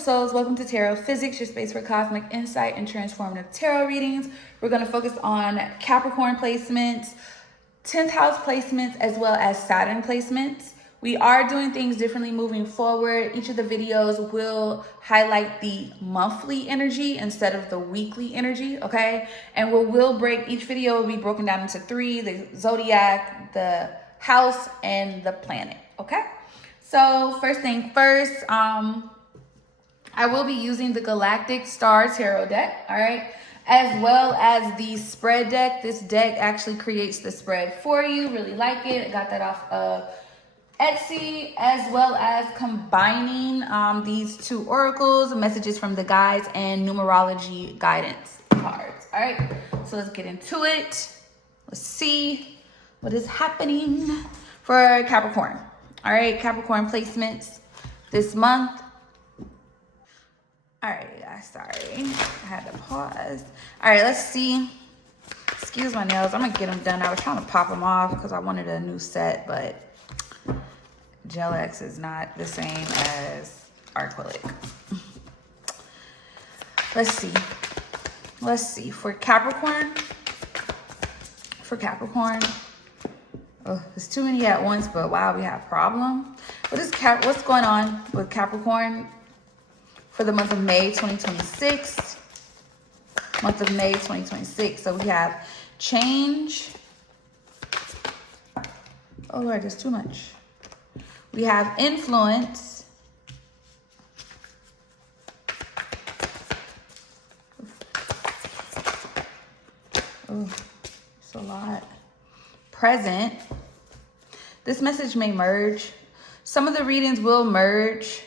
beautiful souls, welcome to Tarot Physics, your space for cosmic insight and transformative tarot readings. We're going to focus on Capricorn placements, 10th house placements, as well as Saturn placements. We are doing things differently moving forward. Each of the videos will highlight the monthly energy instead of the weekly energy, okay? And we'll break, each video will be broken down into three: the zodiac, the house, and the planet, okay? So first thing first, I will be using the Galactic Star Tarot deck, all right? As well as the spread deck. This deck actually creates the spread for you. Really like it. I got that off of Etsy, as well as combining these two oracles, messages from the guides, and numerology guidance cards. All right, so let's get into it. Let's see what is happening for Capricorn. All right, Capricorn placements this month. All right, guys, sorry, I had to pause. All right, let's see. Excuse my nails, I'm gonna get them done. I was trying to pop them off because I wanted a new set, but Gel X is not the same as acrylic. Let's see for Capricorn. Oh, there's too many at once, but wow, we have a problem. What's going on with Capricorn for the month of May 2026? Month of May 2026. So we have change. Oh Lord, there's too much. We have influence. Oh, it's a lot. Present. This message may merge. Some of the readings will merge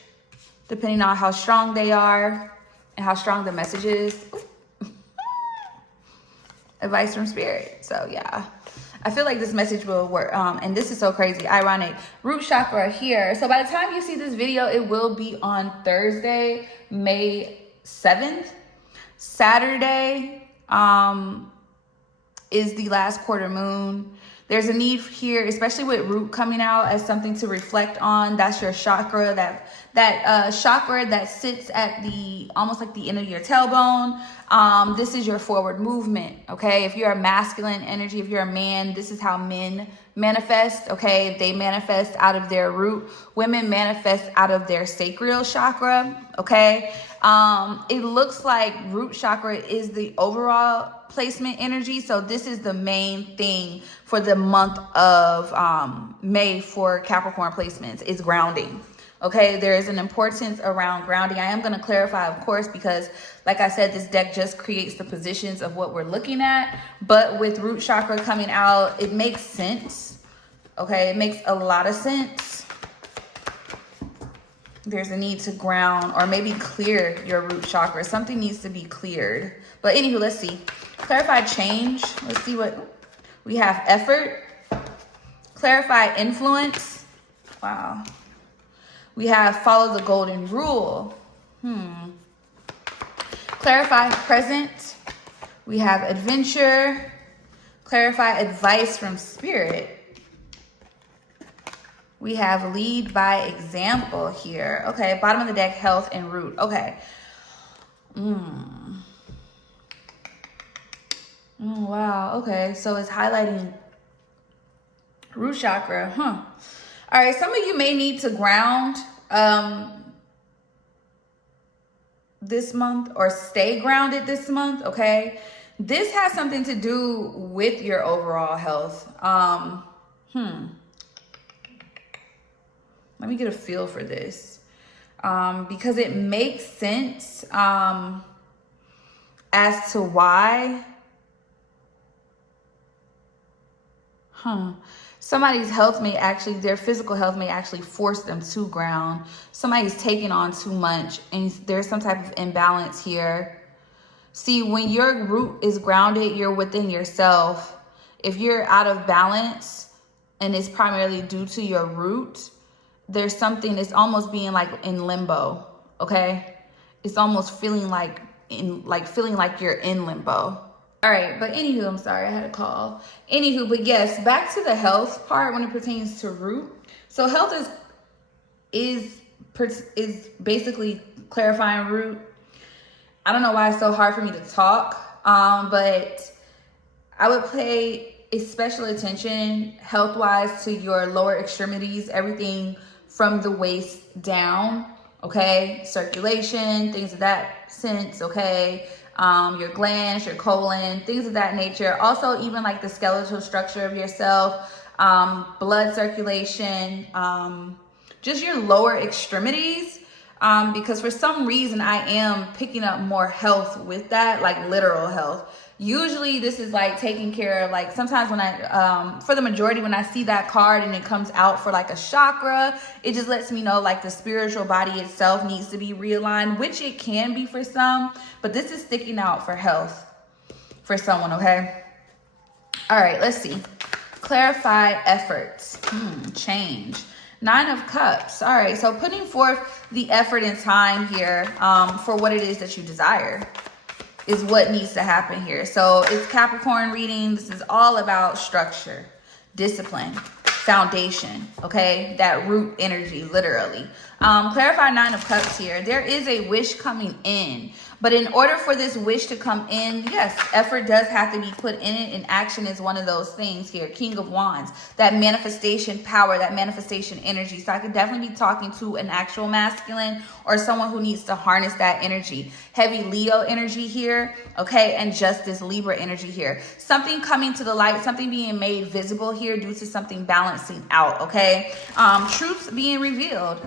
depending on how strong they are and how strong the message is. Advice from spirit. So yeah, I feel like this message will work. And this is so crazy, ironic. Root chakra here. So by the time you see this video, it will be on Thursday, May 7th. Saturday is the last quarter moon. There's a need here, especially with root coming out, as something to reflect on. That's your chakra, that chakra that sits at the, almost like the end of your tailbone. This is your forward movement, okay? If you're a masculine energy, if you're a man, this is how men manifest, okay? They manifest out of their root. Women manifest out of their sacral chakra, okay? It looks like root chakra is the overall placement energy. So this is the main thing for the month of May for Capricorn placements is grounding. Okay, there is an importance around grounding. I am going to clarify, of course, because like I said, this deck just creates the positions of what we're looking at. But with root chakra coming out, it makes sense. Okay, it makes a lot of sense. There's a need to ground or maybe clear your root chakra. Something needs to be cleared. But anywho, let's see. Clarify change. Let's see what we have. Effort. Clarify influence. Wow. We have follow the golden rule. Clarify present. We have adventure. Clarify advice from spirit. We have lead by example here. Okay, bottom of the deck, health and root. Okay. Wow, okay. So it's highlighting root chakra, All right, some of you may need to ground this month or stay grounded this month, okay? This has something to do with your overall health. Let me get a feel for this because it makes sense as to why. Somebody's health may actually, their physical health may actually force them to ground. Somebody's taking on too much and there's some type of imbalance here. See, when your root is grounded, you're within yourself. If you're out of balance and it's primarily due to your root, there's something, it's almost being like in limbo, okay? It's almost feeling like you're in limbo. All right, but anywho, I'm sorry, I had a call. Anywho, but yes, back to the health part when it pertains to root. So health is is basically clarifying root. I don't know why it's so hard for me to talk, but I would pay special attention health-wise to your lower extremities, everything from the waist down, okay? Circulation, things of that sense, okay? Your glands, your colon, things of that nature. Also, even like the skeletal structure of yourself, blood circulation, just your lower extremities. Because for some reason I am picking up more health with that, like literal health. Usually this is like taking care of, like sometimes when I, for the majority, when I see that card and it comes out for like a chakra, it just lets me know like the spiritual body itself needs to be realigned, which it can be for some, but this is sticking out for health for someone, okay? All right, let's see. Clarify efforts, change. 9 of Cups. All right, so putting forth the effort and time here for what it is that you desire is what needs to happen here. So it's Capricorn reading. This is all about structure, discipline, foundation, okay? That root energy, literally. Clarify 9 of Cups here. There is a wish coming in. But in order for this wish to come in, yes, effort does have to be put in it, and action is one of those things here. King of Wands, that manifestation power, that manifestation energy. So I could definitely be talking to an actual masculine or someone who needs to harness that energy. Heavy Leo energy here, okay, and Justice Libra energy here. Something coming to the light, something being made visible here due to something balancing out, okay? Truths being revealed.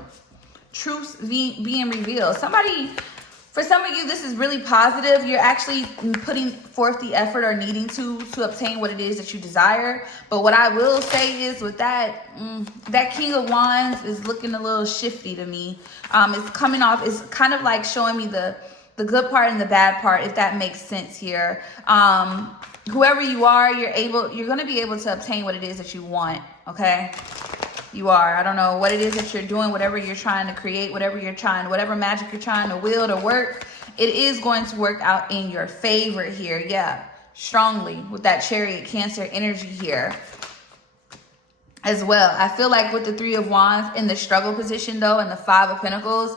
Truths being revealed. For some of you, this is really positive. You're actually putting forth the effort or needing to obtain what it is that you desire. But what I will say is with that, that King of Wands is looking a little shifty to me. It's coming off, it's kind of like showing me the good part and the bad part, if that makes sense here. Whoever you are, you're going to be able to obtain what it is that you want, okay? You are. I don't know what it is that you're doing, whatever you're trying to create, whatever magic you're trying to will to work, it is going to work out in your favor here. Yeah, strongly with that Chariot Cancer energy here as well. I feel like with the 3 of Wands in the struggle position though, and the 5 of Pentacles,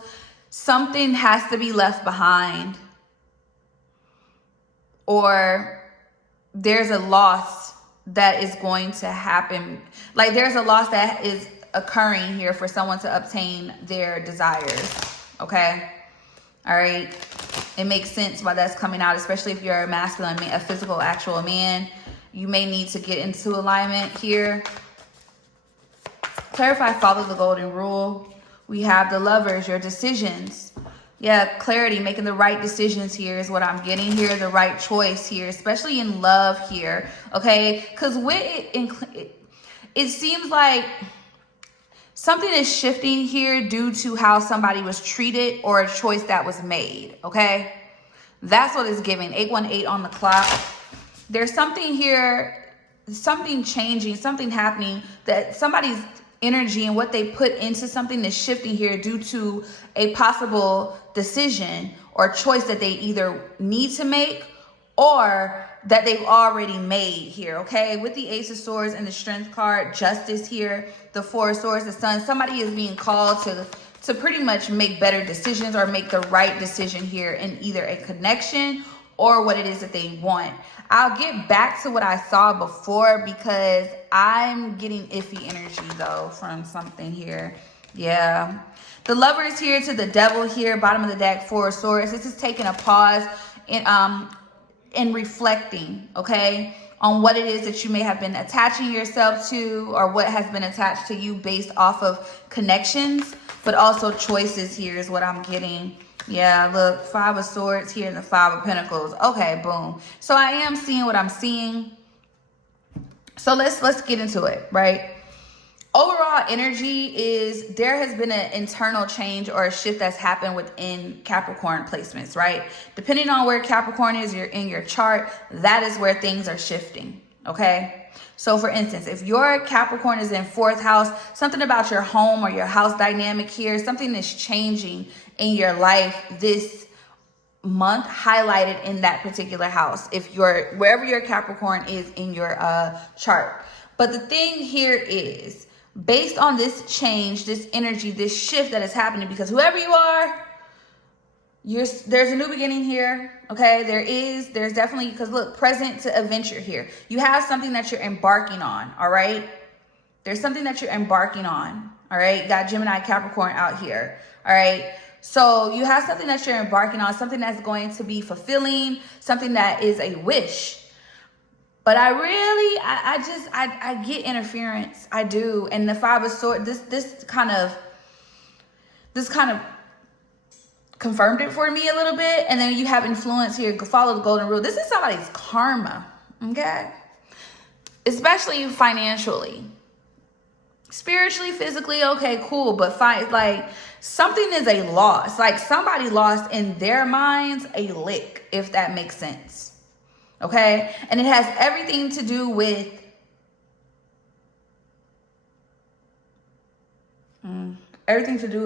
something has to be left behind, or there's a loss that is going to happen. Like there's a loss that is occurring here for someone to obtain their desires, okay? All right, it makes sense why that's coming out, especially if you're a masculine, a physical, actual man. You may need to get into alignment here. Clarify, follow the golden rule. We have the Lovers, your decisions. Yeah, clarity, making the right decisions here is what I'm getting here. The right choice here, especially in love here, okay? Because it seems like something is shifting here due to how somebody was treated or a choice that was made, okay? That's what it's giving. 818 on the clock. There's something here, something changing, something happening, that somebody's energy and what they put into something is shifting here due to a possible decision or choice that they either need to make or that they've already made here, okay? With the Ace of Swords and the Strength card, Justice here, the 4 of Swords, the Sun, somebody is being called to pretty much make better decisions or make the right decision here in either a connection or what it is that they want. I'll get back to what I saw before because I'm getting iffy energy though from something here. Yeah. The Lovers here to the Devil here, bottom of the deck, 4 of Swords. This is taking a pause in reflecting, okay, on what it is that you may have been attaching yourself to or what has been attached to you based off of connections, but also choices here is what I'm getting. Yeah, look, 5 of Swords here and the 5 of Pentacles. Okay, boom. So I am seeing what I'm seeing. So let's get into it, right? Overall energy is there has been an internal change or a shift that's happened within Capricorn placements, right? Depending on where Capricorn is in your chart, that is where things are shifting, okay? So for instance, if your Capricorn is in 4th house, something about your home or your house dynamic here, something is changing in your life this month highlighted in that particular house. If wherever your Capricorn is in your chart. But the thing here is, based on this change, this energy, this shift that is happening, because whoever you are, there's a new beginning here. Okay, there's definitely, because look, present to adventure here. You have something that you're embarking on. All right, there's something that you're embarking on. All right, you got Gemini, Capricorn out here. All right, so you have something that you're embarking on, something that's going to be fulfilling, something that is a wish. But I get interference. I do. And the Five of Swords, this kind of confirmed it for me a little bit. And then you have influence here. Follow the golden rule. This is somebody's karma. Okay. Especially financially. Spiritually, physically, okay, cool. But like something is a loss. Like somebody lost in their minds a lick, if that makes sense. Okay, and it has everything to do with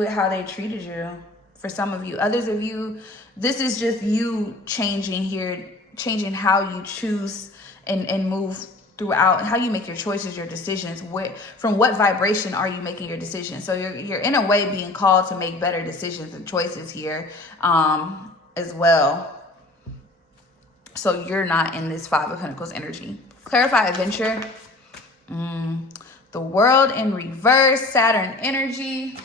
how they treated you. For some of you, others of you, this is just you changing here, changing how you choose and move throughout, how you make your choices, your decisions. From what vibration are you making your decisions? So you're in a way being called to make better decisions and choices here, as well. So you're not in this Five of Pentacles energy. Clarify adventure. The World in reverse. Saturn energy.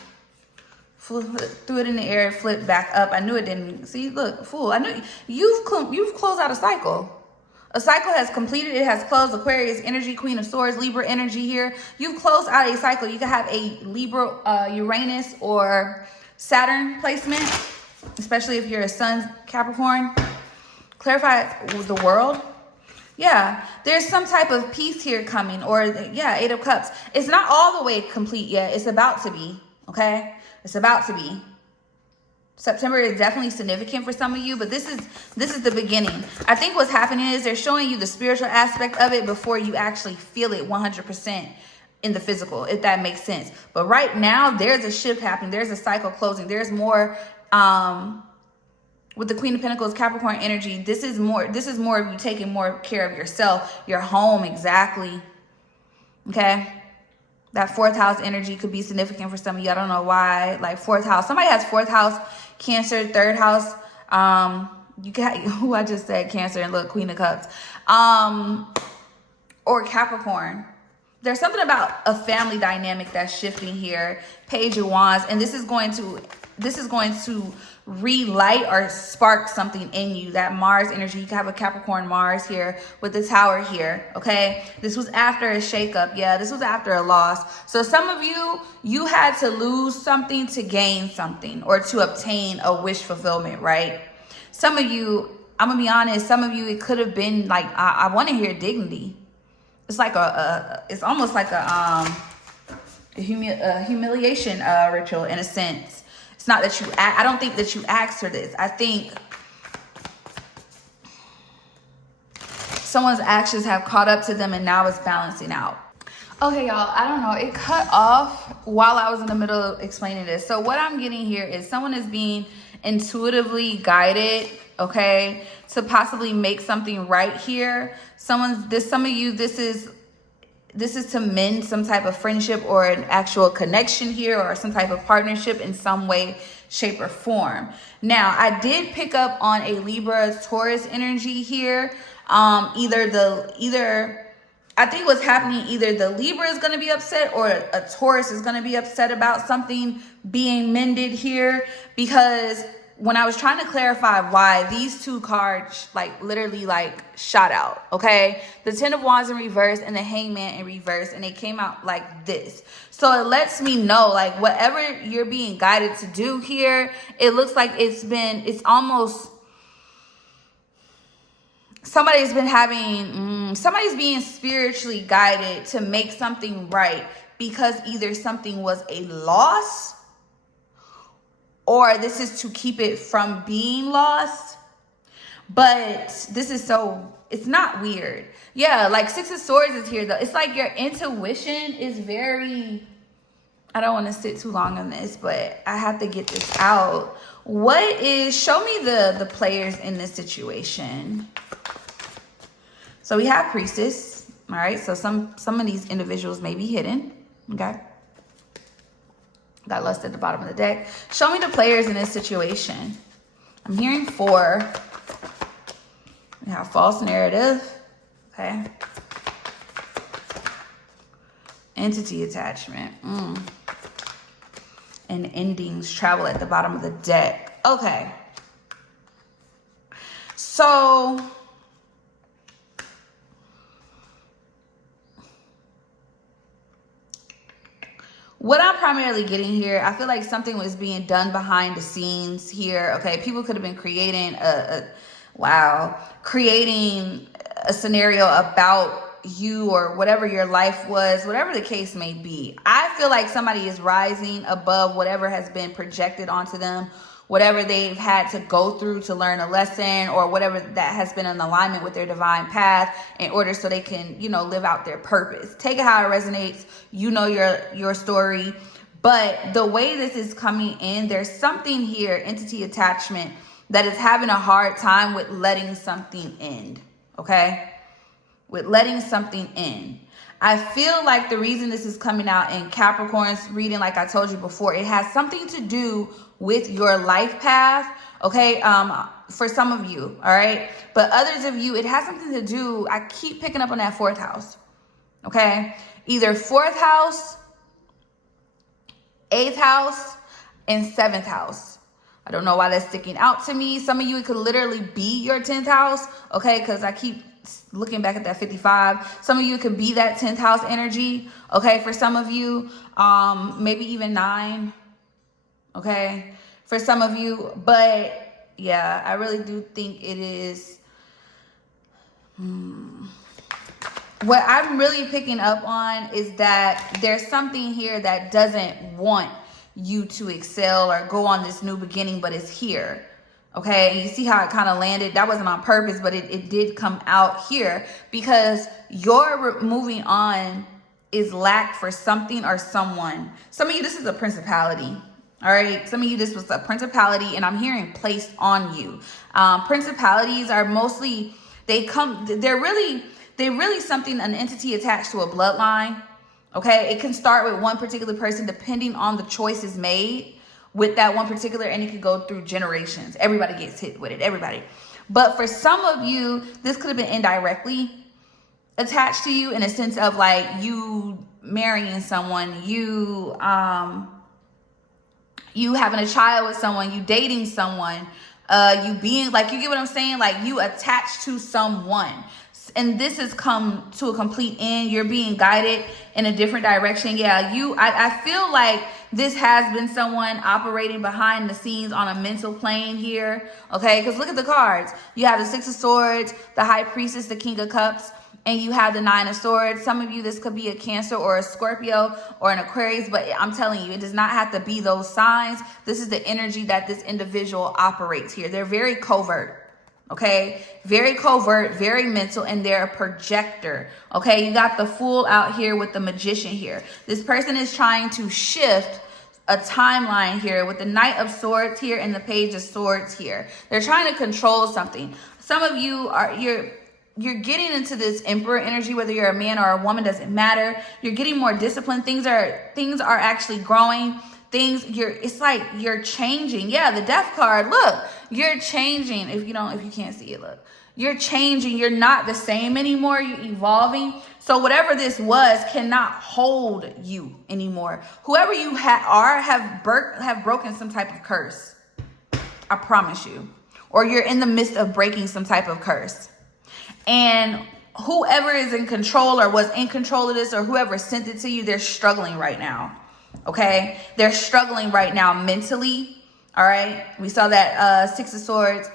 Threw it in the air, flipped back up. I knew it didn't. See, look, Fool. I knew you've closed out a cycle. A cycle has completed. It has closed. Aquarius energy, Queen of Swords, Libra energy here. You've closed out a cycle. You can have a Libra, Uranus, or Saturn placement, especially if you're a Sun Capricorn. Clarify the World. Yeah, there's some type of peace here coming, or yeah, Eight of Cups. It's not all the way complete yet. It's about to be, okay? It's about to be. September is definitely significant for some of you, but this is the beginning. I think what's happening is they're showing you the spiritual aspect of it before you actually feel it 100% in the physical, if that makes sense. But right now, there's a shift happening. There's a cycle closing. There's more, with the Queen of Pentacles, Capricorn energy, this is more of you taking more care of yourself, your home, exactly. Okay? That fourth house energy could be significant for some of you. I don't know why. Like fourth house. Somebody has fourth house, Cancer, third house. You got who I just said Cancer, and look, Queen of Cups. Or Capricorn. There's something about a family dynamic that's shifting here. Page of Wands. And this is going to relight or spark something in you. That Mars energy. You can have a Capricorn Mars here with the Tower here. Okay. This was after a shakeup. Yeah. This was after a loss. So some of you had to lose something to gain something, or to obtain a wish fulfillment, right? Some of you, I'm gonna be honest, some of you, it could have been like, I want to hear dignity. It's like it's almost like a humiliation ritual in a sense. It's not that I don't think that you asked for this. I think someone's actions have caught up to them and now it's balancing out. Okay, y'all, I don't know. It cut off while I was in the middle of explaining this. So what I'm getting here is someone is being intuitively guided, okay, to possibly make something right here. Some of you, this is to mend some type of friendship or an actual connection here, or some type of partnership in some way, shape, or form. Now, I did pick up on a Libra Taurus energy here. I think what's happening, either the Libra is going to be upset or a Taurus is going to be upset about something being mended here, because when I was trying to clarify why, these two cards literally shot out, okay? The Ten of Wands in reverse and the Hangman in reverse, and they came out like this. So it lets me know, whatever you're being guided to do here, it looks like it's almost, somebody's being spiritually guided to make something right, because either something was a loss, or this is to keep it from being lost. But this is it's not weird. Yeah, Six of Swords is here though. It's like your intuition is very, I don't want to sit too long on this, but I have to get this out. Show me the players in this situation. So we have Priestess, all right? So some of these individuals may be hidden, okay? Got lust at the bottom of the deck. Show me the players in this situation. I'm hearing 4. We have false narrative. Okay. Entity attachment. And endings, travel at the bottom of the deck. Okay. So what I'm primarily getting here, I feel like something was being done behind the scenes here. Okay, people could have been creating creating a scenario about you or whatever your life was, whatever the case may be. I feel like somebody is rising above whatever has been projected onto them, whatever they've had to go through to learn a lesson, or whatever that has been in alignment with their divine path in order so they can, you know, live out their purpose. Take it how it resonates. You know your story. But the way this is coming in, there's something here, entity attachment, that is having a hard time with letting something end. Okay? With letting something in. I feel like the reason this is coming out in Capricorn's reading, like I told you before, it has something to do with your life path, okay? For some of you, all right? But others of you, it has something to do, I keep picking up on that 4th house, okay? Either 4th house, 8th house, and 7th house. I don't know why that's sticking out to me. Some of you, it could literally be your 10th house, okay? Because I keep looking back at that 55. Some of you, it could be that 10th house energy, okay? For some of you, maybe even 9, okay? For some of you, but yeah, I really do think it is. What I'm really picking up on is that there's something here that doesn't want you to excel or go on this new beginning, but it's here. Okay, and you see how it kind of landed? That wasn't on purpose, but it did come out here because your moving on is lack for something or someone. Some of you, this is a principality. All right, some of you, this was a principality, and I'm hearing placed on you. Principalities are mostly, they're really something, an entity attached to a bloodline. Okay, it can start with one particular person depending on the choices made with that one particular, and it could go through generations. Everybody gets hit with it, everybody. But for some of you, this could have been indirectly attached to you in a sense of like you marrying someone, you having a child with someone, you dating someone, you being like, you get what I'm saying? Like you attached to someone. And this has come to a complete end. You're being guided in a different direction. Yeah, I feel like this has been someone operating behind the scenes on a mental plane here. Okay, because look at the cards. You have the 6 of Swords, the High Priestess, the King of Cups, and you have the 9 of Swords. Some of you, this could be a Cancer or a Scorpio or an Aquarius, but I'm telling you, it does not have to be those signs. This is the energy that this individual operates here. They're very covert. Okay, very covert, very mental, and they're a projector. Okay, you got the Fool out here with the Magician here. This person is trying to shift a timeline here with the Knight of Swords here and the Page of Swords here. They're trying to control something. Some of you are, you're getting into this Emperor energy, whether you're a man or a woman, doesn't matter. You're getting more disciplined. Things are actually growing. It's like you're changing. Yeah, the Death card, look, you're changing. If you can't see it, look, you're changing. You're not the same anymore. You're evolving. So whatever this was cannot hold you anymore. Whoever you have broken some type of curse. I promise you. Or you're in the midst of breaking some type of curse. And whoever is in control or was in control of this or whoever sent it to you, they're struggling right now. Okay, they're struggling right now mentally. All right, we saw that 6 of Swords,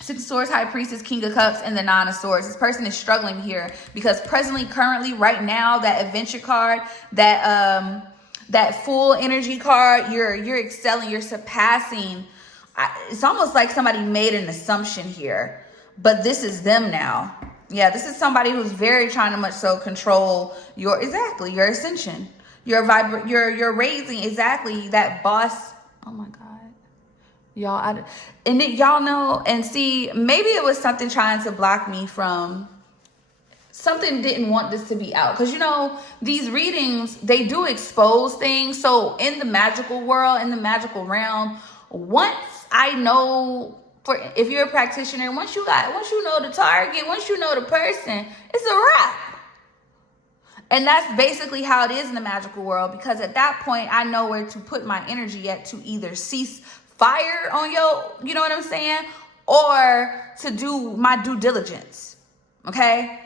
6 of Swords, High Priestess, King of Cups, and the 9 of Swords. This person is struggling here because presently, currently, right now, that Adventure card, that Fool energy card, you're excelling, you're surpassing. It's almost like somebody made an assumption here, but this is them now. Yeah, this is somebody who's very trying to much so control your ascension. You're raising exactly that boss. Oh my God. Y'all, y'all know and see, maybe it was something trying to block me from something didn't want this to be out. Because, you know, these readings, they do expose things. So in the magical world, in the magical realm, once I know, if you're a practitioner, once you know the target, once you know the person, it's a wrap. And that's basically how it is in the magical world, because at that point, I know where to put my energy at to either cease fire on you know what I'm saying? Or to do my due diligence, okay?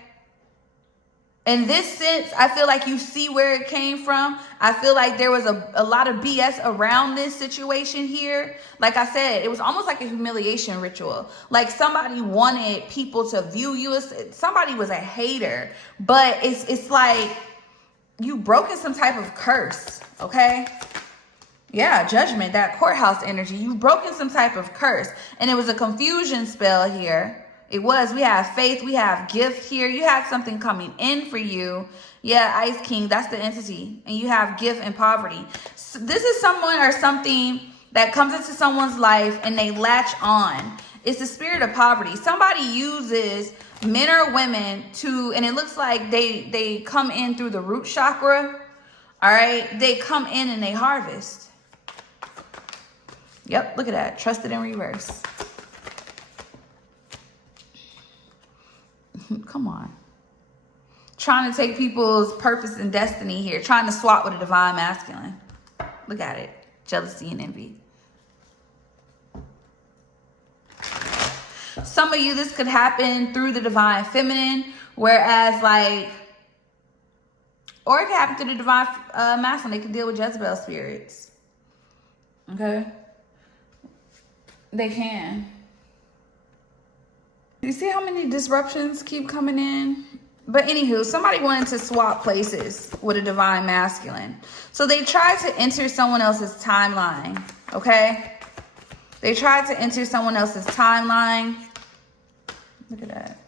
In this sense, I feel like you see where it came from. I feel like there was a lot of BS around this situation here. Like I said, it was almost like a humiliation ritual. Like somebody wanted people to view you as, somebody was a hater. But it's like you broken some type of curse, okay? Yeah, judgment, that courthouse energy. You've broken some type of curse. And it was a confusion spell here. It was. We have faith. We have gift here. You have something coming in for you. Yeah, Ice King, that's the entity. And you have gift and poverty. So this is someone or something that comes into someone's life and they latch on. It's the spirit of poverty. Somebody uses men or women to, and it looks like they come in through the root chakra. All right. They come in and they harvest. Yep. Look at that. Trusted in reverse. Come on. Trying to take people's purpose and destiny here. Trying to swap with a divine masculine. Look at it. Jealousy and envy. Some of you, this could happen through the divine feminine. Whereas like, or it could happen through the divine masculine. They can deal with Jezebel spirits. Okay. They can. You see how many disruptions keep coming in? But anywho, somebody wanted to swap places with a divine masculine. So they tried to enter someone else's timeline, okay? They tried to enter someone else's timeline. Look at that.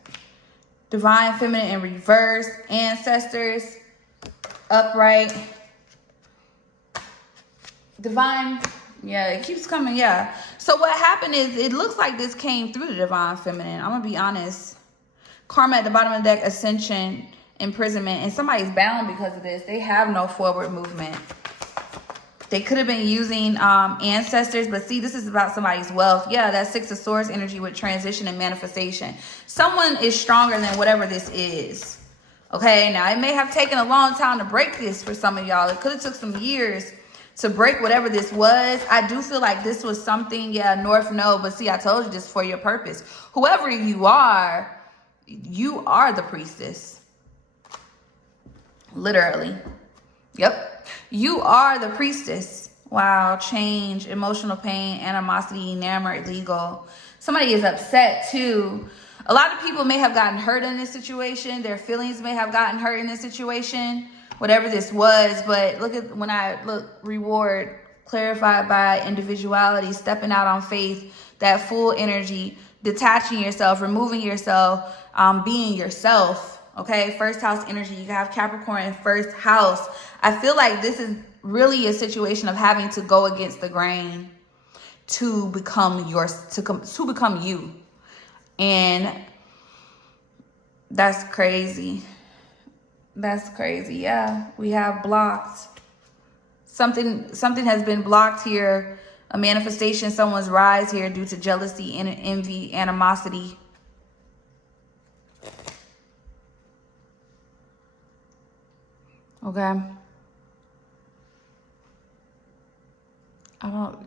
Divine feminine in reverse. Ancestors. Upright. Divine. Yeah, it keeps coming, yeah. So what happened is, it looks like this came through the divine feminine. I'm going to be honest. Karma at the bottom of the deck, ascension, imprisonment. And somebody's bound because of this. They have no forward movement. They could have been using ancestors. But see, this is about somebody's wealth. Yeah, that Six of Swords energy with transition and manifestation. Someone is stronger than whatever this is. Okay, now it may have taken a long time to break this for some of y'all. It could have took some years to break whatever this was. I do feel like this was something, yeah, North Node, but see, I told you this for your purpose. Whoever you are the priestess. Literally. Yep. You are the priestess. Wow, change, emotional pain, animosity, enamored, legal. Somebody is upset too. A lot of people may have gotten hurt in this situation. Their feelings may have gotten hurt in this situation. Whatever this was, but look at when I look, reward clarified by individuality, stepping out on faith, that full energy, detaching yourself, removing yourself, being yourself. Okay, first house energy. You have Capricorn in first house. I feel like this is really a situation of having to go against the grain to become to become you, and that's crazy. That's crazy. Yeah, we have blocked. Something has been blocked here. A manifestation, someone's rise here due to jealousy, envy, animosity. Okay.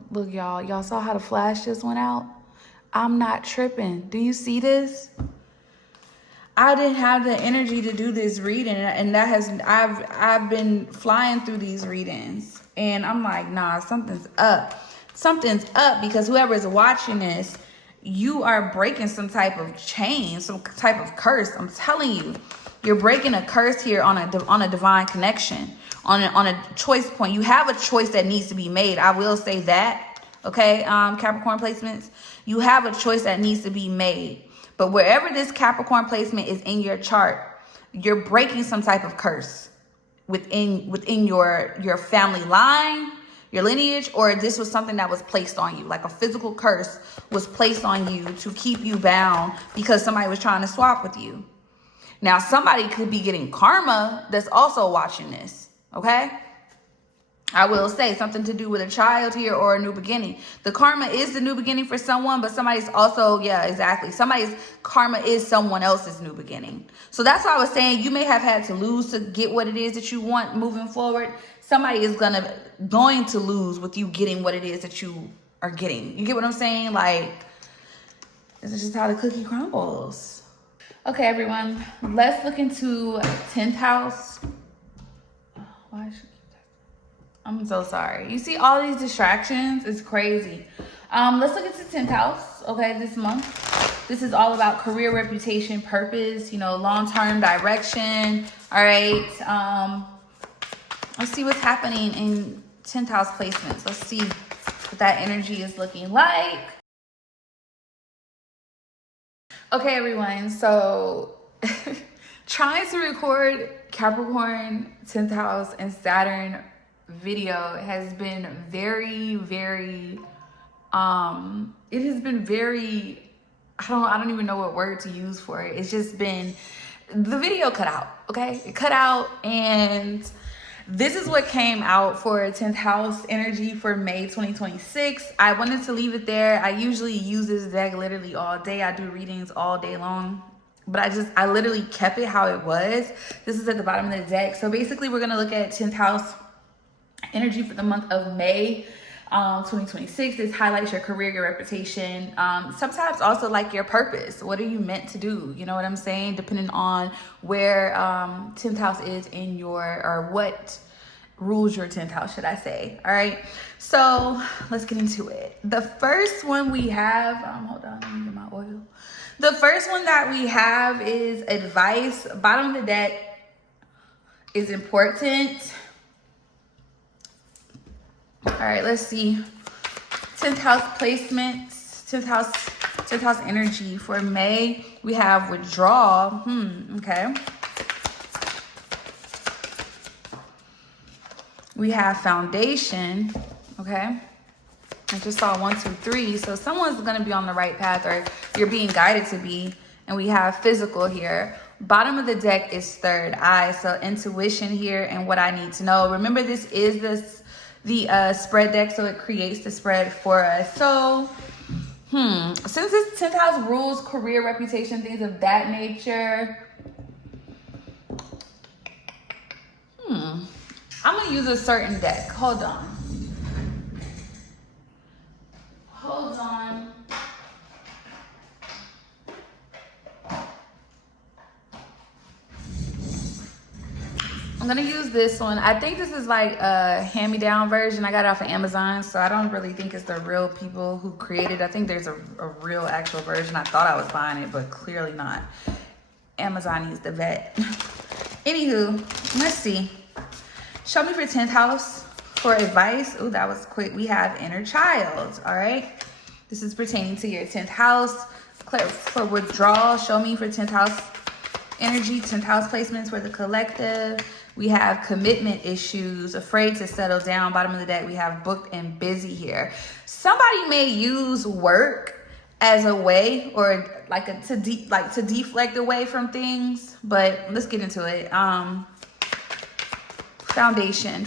Look, y'all saw how the flash just went out? I'm not tripping. Do you see this? I didn't have the energy to do this reading, and I've been flying through these readings, and I'm like, nah, something's up. Something's up, because whoever is watching this, you are breaking some type of chain, some type of curse. I'm telling you, you're breaking a curse here on a divine connection, on a choice point. You have a choice that needs to be made. I will say that. Okay, Capricorn placements, you have a choice that needs to be made. But wherever this Capricorn placement is in your chart, you're breaking some type of curse within your family line, your lineage, or this was something that was placed on you, like a physical curse was placed on you to keep you bound because somebody was trying to swap with you. Now, somebody could be getting karma that's also watching this, okay? I will say something to do with a child here or a new beginning. The karma is the new beginning for someone, but somebody's also, yeah, exactly. Somebody's karma is someone else's new beginning. So that's why I was saying you may have had to lose to get what it is that you want moving forward. Somebody is going to lose with you getting what it is that you are getting. You get what I'm saying? Like, this is just how the cookie crumbles. Okay, everyone, let's look into 10th house. Why should I'm so sorry. You see all these distractions? It's crazy. Let's look into 10th house, okay, this month. This is all about career, reputation, purpose, you know, long-term direction, all right? Let's see what's happening in 10th house placements. Let's see what that energy is looking like. Okay, everyone, so trying to record Capricorn, 10th house, and Saturn video has been very, very, it has been very, I don't even know what word to use for it. It's just been, the video cut out, okay? It cut out, and this is what came out for 10th house energy for May 2026. I wanted to leave it there. I usually use this deck literally all day. I do readings all day long, but I literally kept it how it was. This is at the bottom of the deck. So basically we're gonna look at 10th house energy for the month of May 2026. This highlights your career, your reputation, sometimes also like your purpose. What are you meant to do? You know what I'm saying? Depending on where 10th house is in your, or what rules your 10th house, should I say. All right, so let's get into it. The first one we have, hold on, let me get my oil. The first one that we have is advice. Bottom of the deck is important. All right, let's see. 10th house placements, 10th house energy for May. We have withdrawal. Okay. We have foundation. Okay. I just saw 1, 2, 3. So someone's going to be on the right path, or you're being guided to be. And we have physical here. Bottom of the deck is third eye. So intuition here and what I need to know. Remember, this is the spread deck, so it creates the spread for us. So since this 10th house rules career, reputation, things of that nature, I'm gonna use a certain deck. Hold on. I'm gonna use this one. I think this is like a hand-me-down version. I got it off of Amazon, so I don't really think it's the real people who created it. I think there's a real actual version. I thought I was buying it, but clearly not. Amazon used the vet. Anywho, let's see. Show me for 10th house for advice. Oh, that was quick. We have inner child, all right? This is pertaining to your 10th house. For withdrawal, show me for 10th house energy, 10th house placements for the collective. We have commitment issues, afraid to settle down. Bottom of the deck, we have booked and busy here. Somebody may use work as a way, or like to deflect away from things, but let's get into it. Foundation.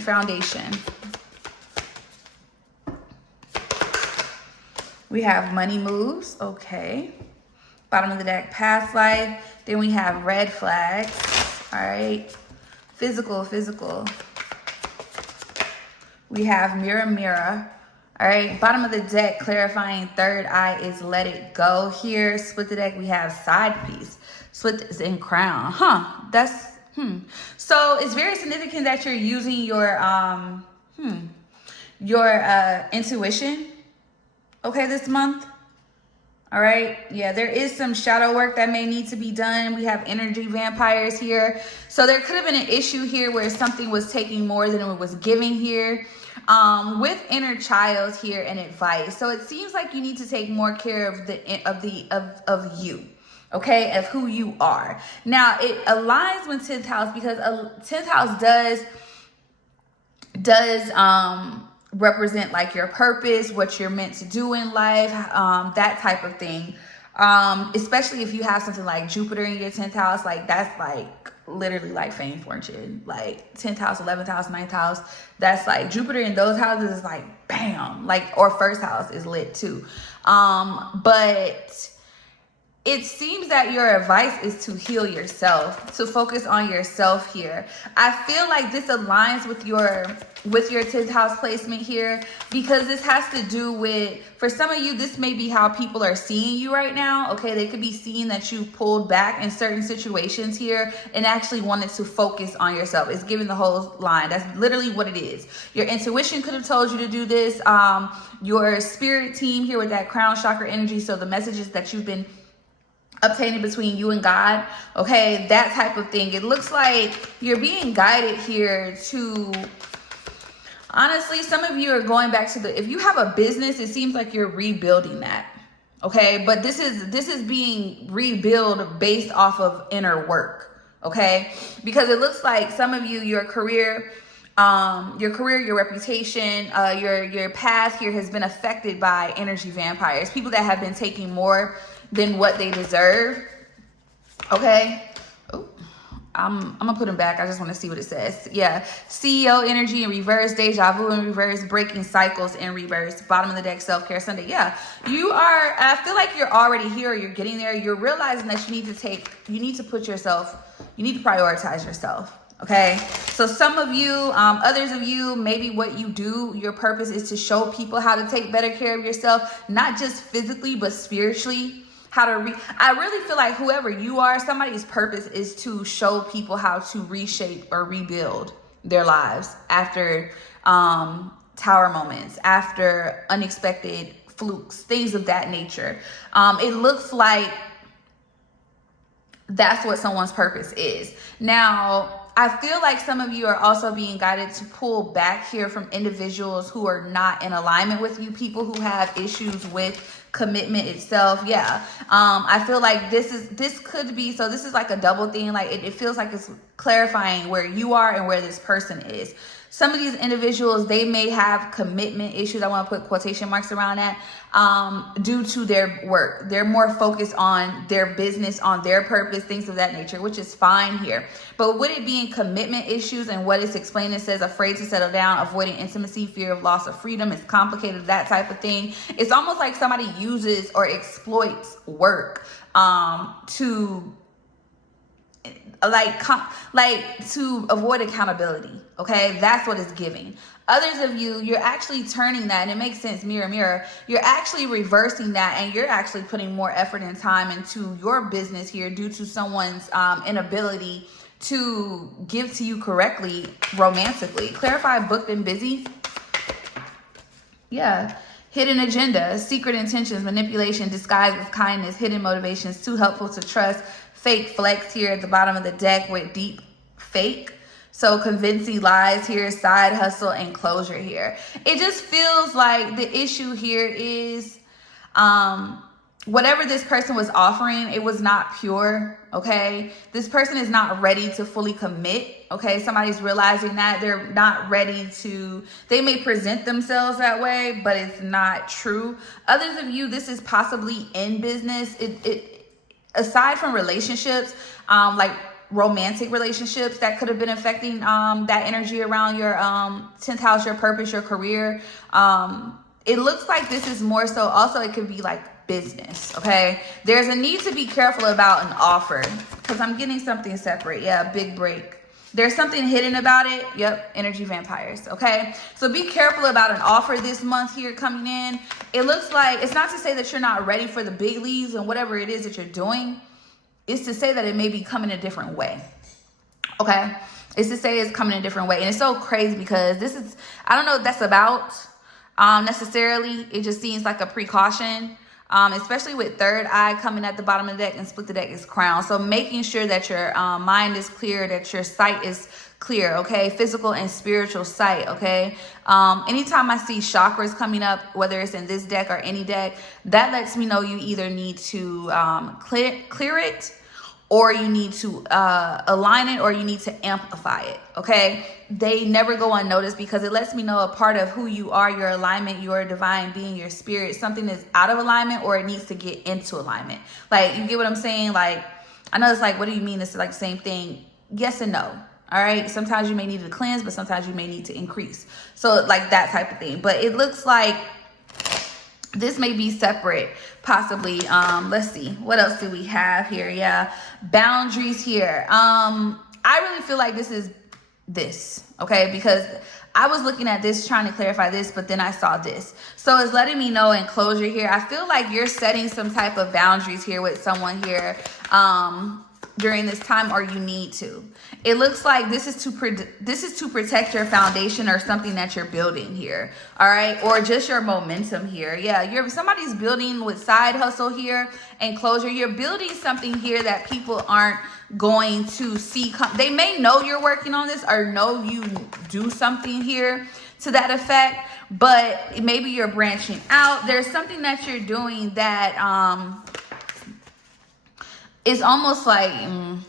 We have money moves, okay. Bottom of the deck, past life. Then we have red flags, all right. Physical. We have mirror, all right. Bottom of the deck, clarifying third eye is let it go here. Split the deck, we have side piece. Split is in crown, So it's very significant that you're using your intuition, okay, this month. All right. Yeah, there is some shadow work that may need to be done. We have energy vampires here. So there could have been an issue here where something was taking more than it was giving here. With inner child here and advice. So it seems like you need to take more care of you. Okay, of who you are. Now it aligns with 10th house because 10th house does represent like your purpose, what you're meant to do in life, that type of thing. Especially if you have something like Jupiter in your 10th house, like that's like literally like fame, fortune, like 10th house, 11th house, 9th house. That's like Jupiter in those houses is like bam, like, or first house is lit too. But it seems that your advice is to heal yourself, to focus on yourself here. I feel like this aligns with your 10th house placement here, because this has to do with, for some of you, this may be how people are seeing you right now. Okay, they could be seeing that you pulled back in certain situations here and actually wanted to focus on yourself. It's giving the whole line. That's literally what it is. Your intuition could have told you to do this. Your spirit team here with that crown chakra energy. So the messages that you've been obtaining between you and God, okay, that type of thing. It looks like you're being guided here to, honestly, some of you are going back to if you have a business, it seems like you're rebuilding that, okay? But this is being rebuilt based off of inner work, okay? Because it looks like some of you, your career, your reputation, your path here has been affected by energy vampires, people that have been taking more than what they deserve. Okay. Oh, I'm gonna put them back. I just want to see what it says. Yeah. CEO energy in reverse, deja vu in reverse, breaking cycles in reverse, bottom of the deck, self-care Sunday. Yeah, you are, I feel like you're already here, or you're getting there. You're realizing that you need to prioritize yourself. Okay, so some of you, others of you, maybe what you do, your purpose is to show people how to take better care of yourself, not just physically, but spiritually. I really feel like whoever you are, somebody's purpose is to show people how to reshape or rebuild their lives after tower moments, after unexpected flukes, things of that nature. It looks like that's what someone's purpose is. Now, I feel like some of you are also being guided to pull back here from individuals who are not in alignment with you, people who have issues with commitment itself. Yeah. I feel like this could be, so this is like a double thing. Like it feels like it's clarifying where you are and where this person is. Some of these individuals, they may have commitment issues. I want to put quotation marks around that, due to their work. They're more focused on their business, on their purpose, things of that nature, which is fine here. But would it be in commitment issues, and what it's explaining, it says afraid to settle down, avoiding intimacy, fear of loss of freedom, it's complicated, that type of thing. It's almost like somebody uses or exploits work to to avoid accountability. Okay, that's what it's giving. Others of you, you're actually turning that, and it makes sense, mirror, mirror. You're actually reversing that, and you're actually putting more effort and time into your business here due to someone's inability to give to you correctly romantically. Clarify, booked and busy. Yeah. Hidden agenda, secret intentions, manipulation, disguised as kindness, hidden motivations, too helpful to trust, fake flex here at the bottom of the deck with deep fake. So convincing lies here, side hustle, and closure here. It just feels like the issue here is whatever this person was offering, it was not pure, okay? This person is not ready to fully commit, okay? Somebody's realizing that they're not ready to, they may present themselves that way, but it's not true. Others of you, this is possibly in business. It aside from relationships, like romantic relationships that could have been affecting that energy around your 10th house, your purpose, your career. It looks like this is more so, also it could be like business, okay? There's a need to be careful about an offer, because I'm getting something separate. Yeah, big break. There's something hidden about it. Yep, energy vampires, okay? So be careful about an offer this month here coming in. It looks like, it's not to say that you're not ready for the big leagues and whatever it is that you're doing. It's to say that it may be coming a different way, okay? It's to say it's coming a different way. And it's so crazy because this is, I don't know what that's about necessarily. It just seems like a precaution. Especially with third eye coming at the bottom of the deck, and split the deck is crown. So making sure that your mind is clear, that your sight is clear, okay? Physical and spiritual sight, okay? Anytime I see chakras coming up, whether it's in this deck or any deck, that lets me know you either need to clear it, or you need to align it, or you need to amplify it, okay? They never go unnoticed because it lets me know a part of who you are, your alignment, your divine being, your spirit, something is out of alignment or it needs to get into alignment. Like, you get what I'm saying? Like, I know it's like, what do you mean? This is like the same thing. Yes and no. All right. Sometimes you may need to cleanse, but sometimes you may need to increase. So like that type of thing. But it looks like this may be separate, possibly. Let's see. What else do we have here? Yeah. Boundaries here. I really feel like this is this, okay? Because I was looking at this, trying to clarify this, but then I saw this. So it's letting me know in closure here. I feel like you're setting some type of boundaries here with someone here during this time, or you need to. It looks like this is to protect your foundation or something that you're building here, all right? Or just your momentum here. Yeah, somebody's building with side hustle here and closure. You're building something here that people aren't going to see. They may know you're working on this or know you do something here to that effect, but maybe you're branching out. There's something that you're doing that it's almost like,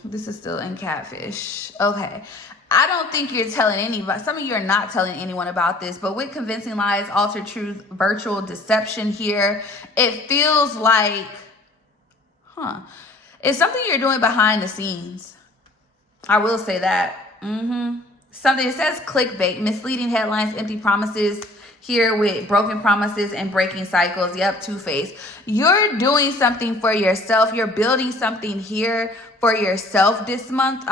this is still in catfish. Okay. I don't think you're telling anybody. Some of you are not telling anyone about this, but with convincing lies, altered truth, virtual deception here, it feels like, it's something you're doing behind the scenes. I will say that. Something that says clickbait, misleading headlines, empty promises here with broken promises and breaking cycles. Yep, two-faced. You're doing something for yourself. You're building something here for yourself this month,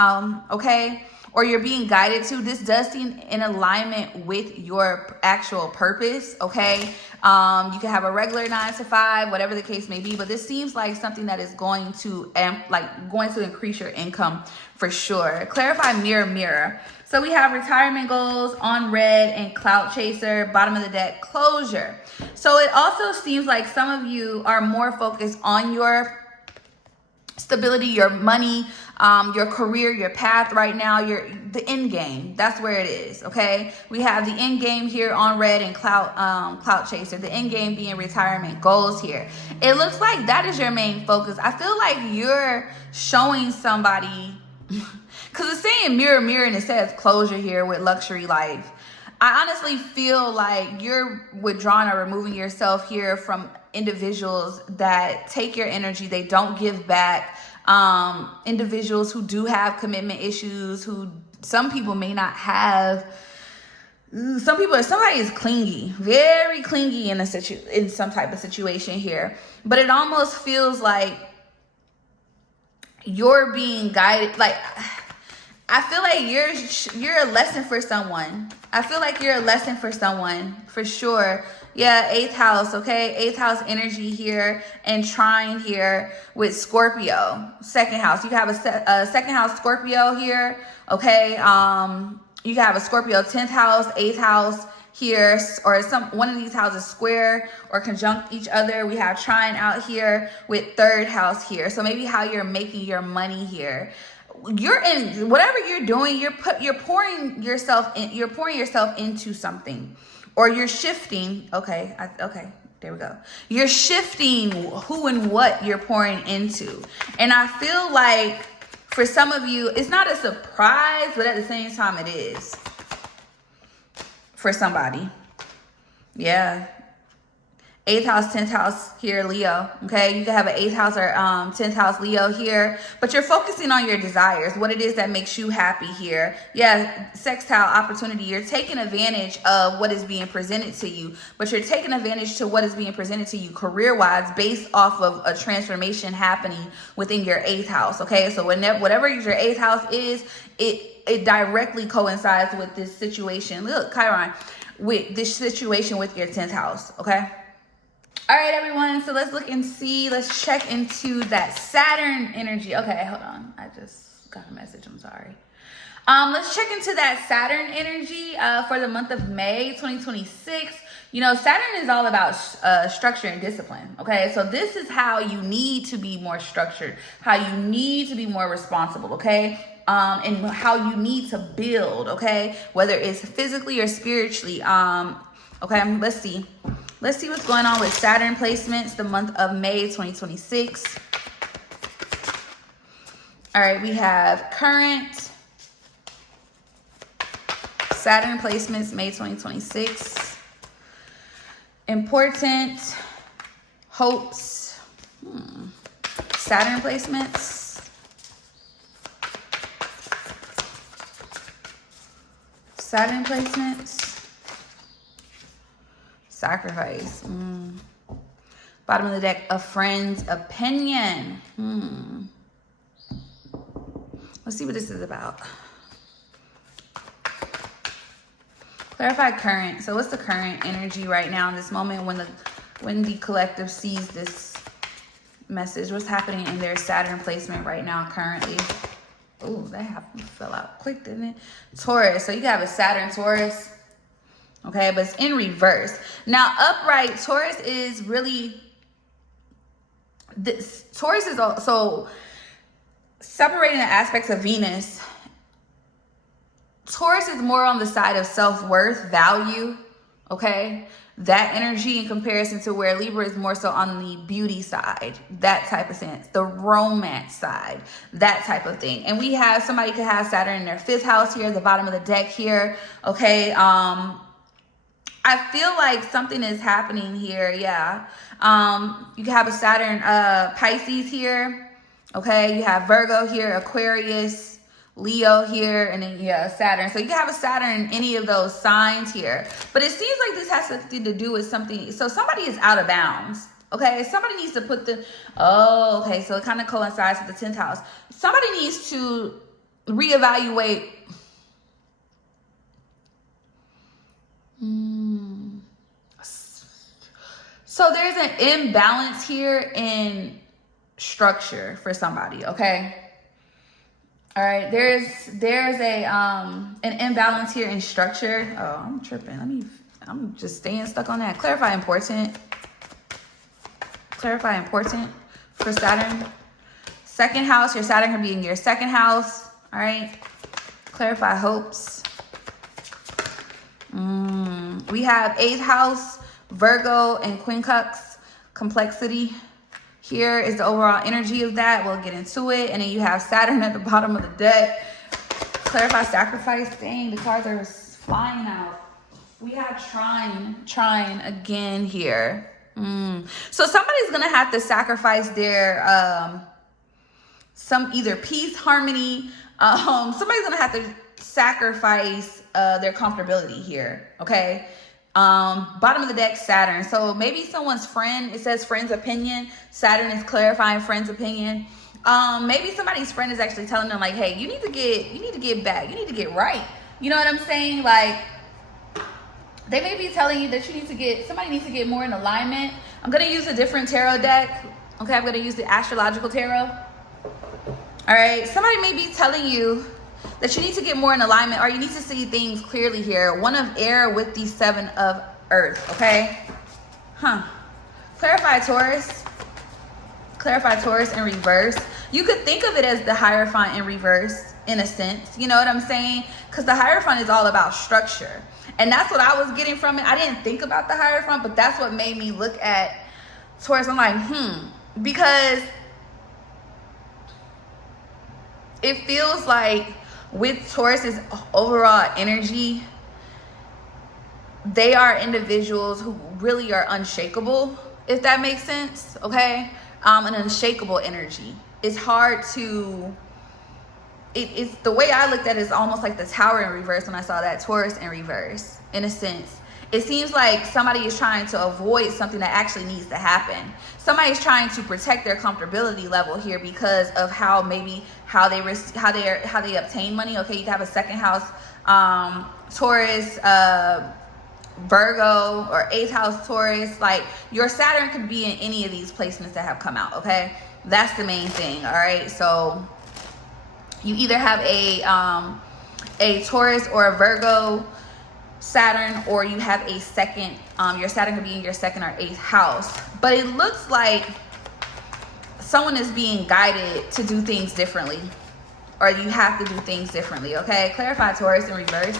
okay? Or you're being guided to. This does seem in alignment with your actual purpose, okay? You can have a regular 9 to 5, whatever the case may be, but this seems like something that is going to increase your income for sure. Clarify mirror, mirror. So we have retirement goals on red and clout chaser, bottom of the deck, closure. So it also seems like some of you are more focused on your stability, your money, your career, your path right now, the end game. That's where it is, okay? We have the end game here on red and clout chaser. The end game being retirement goals here. It looks like that is your main focus. I feel like you're showing somebody, because it's saying mirror, mirror, and it says closure here with luxury life. I honestly feel like you're withdrawing or removing yourself here from individuals that take your energy. They don't give back. Individuals who do have commitment issues, who some people may not have. Somebody is clingy, very clingy in some type of situation here. But it almost feels like you're being guided. Like, I feel like you're a lesson for someone. I feel like you're a lesson for someone, for sure. Yeah, 8th house, okay? 8th house energy here and trine here with Scorpio. 2nd house. You have a 2nd house Scorpio here, okay? You can have a Scorpio 10th house, 8th house here, or one of these houses square or conjunct each other. We have trine out here with 3rd house here. So maybe how you're making your money here. You're in whatever you're doing, you're pouring yourself into something, or you're shifting. Okay, there we go. You're shifting who and what you're pouring into. And I feel like for some of you, it's not a surprise, but at the same time it is for somebody. Yeah. 8th house, 10th house here, Leo. Okay, you can have an 8th house or 10th house Leo here, but you're focusing on your desires, what it is that makes you happy here. Yeah, sextile opportunity. You're taking advantage of what is being presented to you, but you're taking advantage to what is being presented to you career-wise based off of a transformation happening within your 8th house. Okay, so whatever your 8th house is, it directly coincides with this situation. Look, Chiron, with this situation with your 10th house. Okay. All right, everyone. So let's look and see. Let's check into that Saturn energy. Okay, hold on. I just got a message. I'm sorry. Let's check into that Saturn energy for the month of May 2026. You know, Saturn is all about structure and discipline. Okay, so this is how you need to be more structured, how you need to be more responsible. Okay. And how you need to build. Okay, whether it's physically or spiritually. Okay, let's see. Let's see what's going on with Saturn placements the month of May 2026. All right, we have current Saturn placements, May 2026. Important hopes. Saturn placements. Saturn placements. Sacrifice. Bottom of the deck, a friend's opinion. Let's see what this is about. Clarify current. So what's the current energy right now in this moment when the collective sees this message? What's happening in their Saturn placement right now currently? Oh, that fell out quick, didn't it? Taurus. So you have a Saturn Taurus. Okay, but it's in reverse. Now, upright, Taurus is really... Taurus is also separating the aspects of Venus. Taurus is more on the side of self-worth, value, okay? That energy in comparison to where Libra is more so on the beauty side, that type of sense, the romance side, that type of thing. And we have, somebody could have Saturn in their 5th house here, the bottom of the deck here, okay? I feel like something is happening here, yeah. You can have a Saturn Pisces here, okay? You have Virgo here, Aquarius, Leo here, and then Saturn. So you can have a Saturn in any of those signs here. But it seems like this has something to do with something. So somebody is out of bounds, okay? Somebody needs to put the... Oh, okay, so it kind of coincides with the 10th house. Somebody needs to reevaluate... So there's an imbalance here in structure for somebody, okay? All right, there's a an imbalance here in structure. Oh, I'm tripping. I'm just staying stuck on that. Clarify important. Clarify important for Saturn. 2nd house, your Saturn can be in your 2nd house. All right. Clarify hopes. We have 8th house, Virgo and Quincux, complexity. Here is the overall energy of that. We'll get into it. And then you have Saturn at the bottom of the deck. Clarify sacrifice. Dang, the cards are flying out. We have trine again here. So somebody's going to have to sacrifice their, some either peace, harmony. Somebody's going to have to sacrifice their comfortability here. Okay. Bottom of the deck, Saturn. So maybe someone's friend, it says friend's opinion. Saturn is clarifying friend's opinion. Maybe somebody's friend is actually telling them like, hey, you need to get back. You need to get right. You know what I'm saying? Like, they may be telling you that somebody needs to get more in alignment. I'm going to use a different tarot deck. Okay. I'm going to use the astrological tarot. All right. Somebody may be telling you that you need to get more in alignment, or you need to see things clearly here. 1 of air with the 7 of earth, okay? Clarify Taurus. Clarify Taurus in reverse. You could think of it as the Hierophant in reverse, in a sense. You know what I'm saying? Because the Hierophant is all about structure. And that's what I was getting from it. I didn't think about the Hierophant, but that's what made me look at Taurus. I'm like, because it feels like with Taurus's overall energy, they are individuals who really are unshakable, if that makes sense, okay? An unshakable energy. It's hard to... It's the way I looked at it is almost like the Tower in reverse when I saw that Taurus in reverse, in a sense. It seems like somebody is trying to avoid something that actually needs to happen. Somebody is trying to protect their comfortability level here because of how they obtain money. Okay, you have a 2nd house, Taurus, Virgo, or 8th house Taurus. Like, your Saturn could be in any of these placements that have come out. Okay, that's the main thing. All right, so you either have a Taurus or a Virgo Saturn, or you have a 2nd, your Saturn could be in your 2nd or 8th house. But it looks like someone is being guided to do things differently, or you have to do things differently, okay? Clarify Taurus in reverse.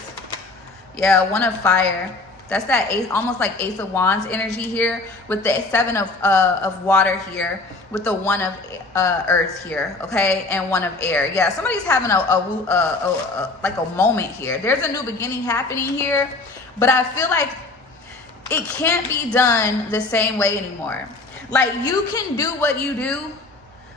Yeah, 1 of fire. That's that ace, almost like Ace of Wands energy here, with the 7 of water here, with the 1 of earth here, okay, and 1 of air. Yeah, somebody's having like a moment here. There's a new beginning happening here, but I feel like it can't be done the same way anymore. Like, you can do what you do,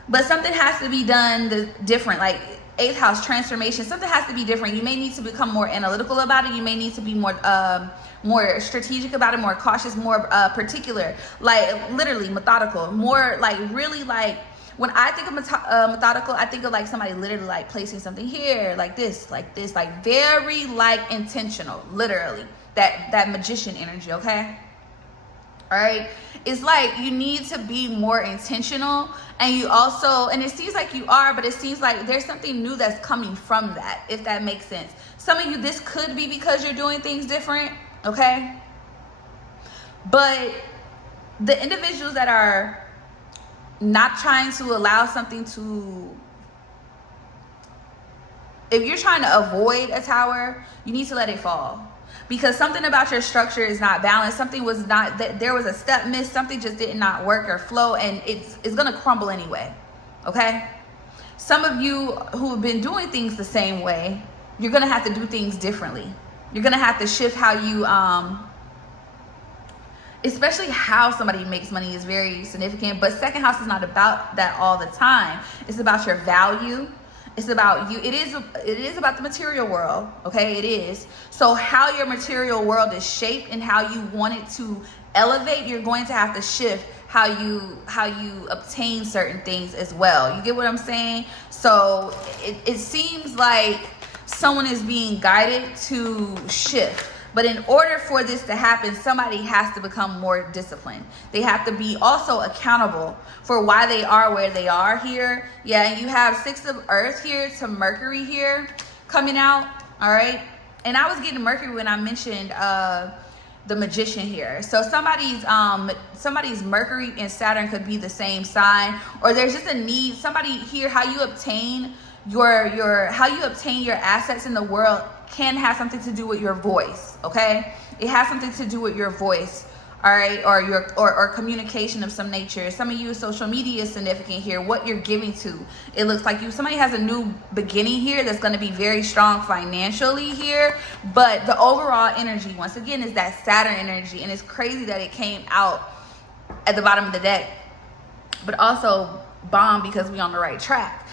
but something has to be done different. Like 8th house transformation, something has to be different. You may need to become more analytical about it. You may need to be more strategic about it, more cautious, more particular, like literally methodical, more like really like, when I think of methodical, I think of like somebody literally like placing something here, like this, like very like intentional, literally, that magician energy, okay? All right, it's like you need to be more intentional, and you also, and it seems like you are, but it seems like there's something new that's coming from that, if that makes sense. Some of you, this could be because you're doing things different, okay? But the individuals that are not trying to allow something to, if you're trying to avoid a tower, you need to let it fall. Because something about your structure is not balanced. Something was not, there was a step missed. Something just did not work or flow, and it's going to crumble anyway. Okay? Some of you who have been doing things the same way, you're going to have to do things differently. You're going to have to shift how you, especially how somebody makes money is very significant. But second house is not about that all the time. It's about your value. It's about you. It is about the material world, okay? It is. So how your material world is shaped and how you want it to elevate, you're going to have to shift how you obtain certain things as well. You get what I'm saying? So it seems like someone is being guided to shift. But in order for this to happen, somebody has to become more disciplined. They have to be also accountable for why they are where they are here. Yeah, and you have 6 of earth here to Mercury here coming out, all right? And I was getting Mercury when I mentioned the magician here. So somebody's Mercury and Saturn could be the same sign, or there's just a need. Somebody here, how you obtain your assets in the world can have something to do with your voice, okay? It has something to do with your voice, all right, or communication of some nature. Some of you, social media is significant here. What you're giving to, it looks like somebody has a new beginning here that's going to be very strong financially here. But the overall energy, once again, is that Saturn energy, and it's crazy that it came out at the bottom of the deck, but also bomb because we're on the right track.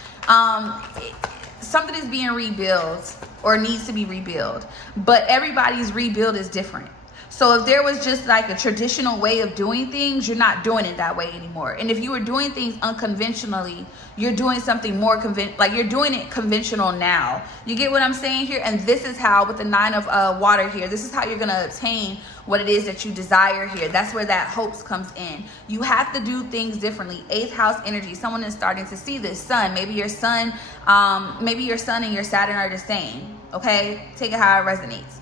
Something is being rebuilt or needs to be rebuilt, but everybody's rebuild is different. So if there was just like a traditional way of doing things, you're not doing it that way anymore. And if you were doing things unconventionally, you're doing something more like you're doing it conventional now. You get what I'm saying here? And this is how, with the 9 of water here, this is how you're going to obtain what it is that you desire here. That's where that hopes comes in. You have to do things differently. 8th house energy. Someone is starting to see this. Sun. Maybe your sun and your Saturn are the same. Okay? Take it how it resonates.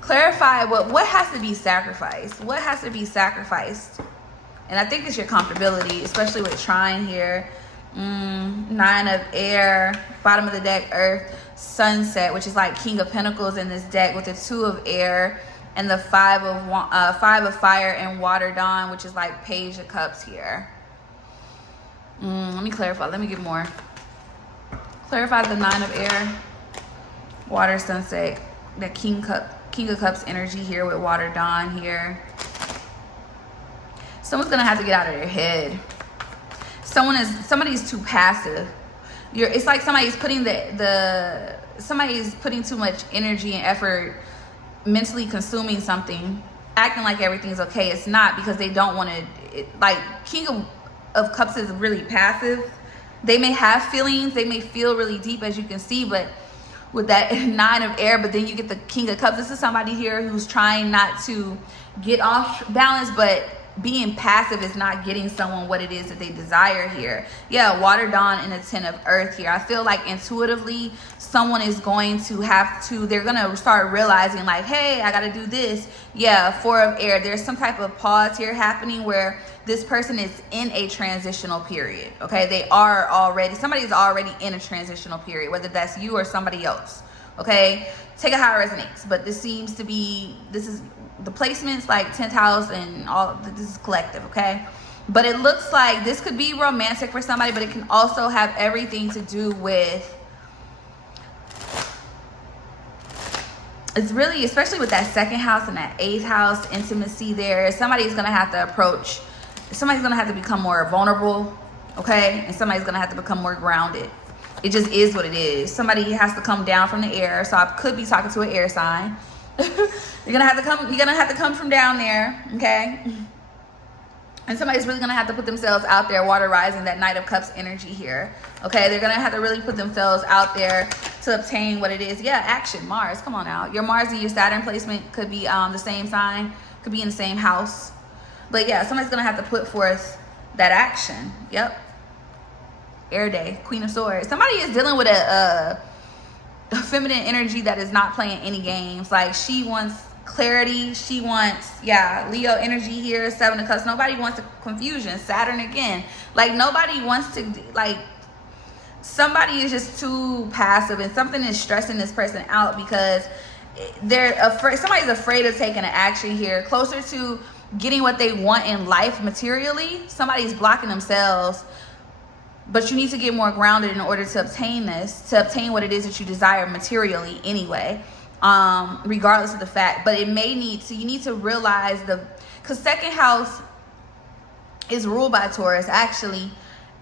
Clarify what has to be sacrificed. What has to be sacrificed? And I think it's your comfortability, especially with trine here. 9 of air, bottom of the deck, earth, sunset, which is like King of Pentacles in this deck, with the 2 of air and the 5 of fire and water dawn, which is like Page of Cups here. Let me clarify. Let me get more. Clarify the 9 of air, water, sunset, the King of Cups energy here with water dawn here. Someone's gonna have to get out of their head. Somebody's too passive. It's like somebody's putting somebody's putting too much energy and effort, mentally consuming something, acting like everything's okay. It's not, because they don't want to. Like King of Cups is really passive. They may have feelings, they may feel really deep, as you can see, but with that 9 of air, but then you get the King of Cups. This is somebody here who's trying not to get off balance, but being passive is not getting someone what it is that they desire here. Yeah, water dawn and a 10 of earth here. I feel like intuitively someone is going to have to, they're going to start realizing like, hey, I got to do this. Yeah, 4 of air. There's some type of pause here happening where this person is in a transitional period. Okay, somebody's already in a transitional period, whether that's you or somebody else. okay? Take it how it resonates. But this is the placements, like 10th house and all, this is collective, okay? But it looks like this could be romantic for somebody, but it can also have everything to do with, it's really, especially with that 2nd house and that 8th house, intimacy there. Somebody's going to have to approach, somebody's going to have to become more vulnerable, okay? And somebody's going to have to become more grounded. It just is what it is. Somebody has to come down from the air. So I could be talking to an air sign. You're going to have to come from down there, okay? And somebody's really going to have to put themselves out there, water rising, that Knight of Cups energy here. Okay, they're going to have to really put themselves out there to obtain what it is. Yeah, action, Mars. Come on now. Your Mars and your Saturn placement could be the same sign. Could be in the same house. But yeah, somebody's going to have to put forth that action. Yep. Air day, Queen of Swords. Somebody is dealing with a feminine energy that is not playing any games. Like, she wants clarity, she wants, yeah, Leo energy here, 7 of Cups. Nobody wants a confusion. Saturn again. Like, nobody wants to, like, somebody is just too passive, and something is stressing this person out because they're afraid. Somebody's afraid of taking an action here, closer to getting what they want in life materially. Somebody's blocking themselves. But you need to get more grounded in order to obtain this, to obtain what it is that you desire materially anyway, regardless of the fact. But it may need to, you need to realize because 2nd house is ruled by Taurus, actually,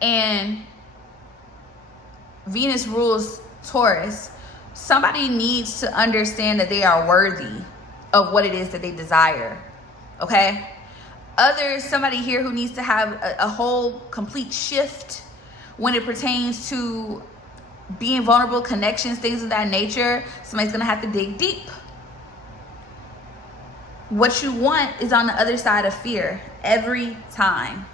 and Venus rules Taurus. Somebody needs to understand that they are worthy of what it is that they desire, okay? Somebody here who needs to have a whole complete shift when it pertains to being vulnerable, connections, things of that nature. Somebody's going to have to dig deep. What you want is on the other side of fear every time.